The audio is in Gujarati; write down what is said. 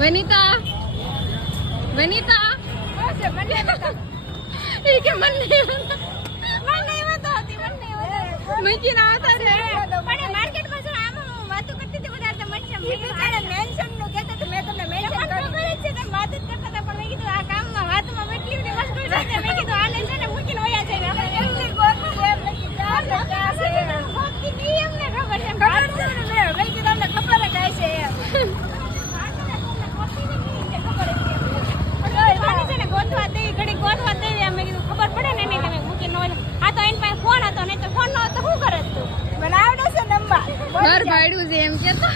વનિતા વનિતા એ કે મને મૂકીને આવતા રે પણ માર્કેટમાં જો આમ વાતો કરતી હતી બધા તો મને મેન્શન નું કહેતા તો મેં તમને મેન્શન કર્યું છે તમે વાત જ કરતા હતા પણ મેં કીધું આ કામમાં વાતમાં એટલી બધી મશગુલ છે કે મેં કીધું આને છે ને મૂકીને વયા જાય આપણે એમની ગોતી એમ નથી ક્યાં છે ગોતી ની એમને ખબર છે ખબર છે ને મેં કીધું તમને ખબર જ હશે એમ ગોતવા દે ઘડી ગોતવા દે મેં કીધું ખબર પડે ને નહીં તમે મૂકીને વયા આ તો એની પાસે ફોન હતો નહીં તો ફોન ન હતો શું કરે તું મને આવડે છે નંબર ઘર ભાડ્યું છે એમ કેતો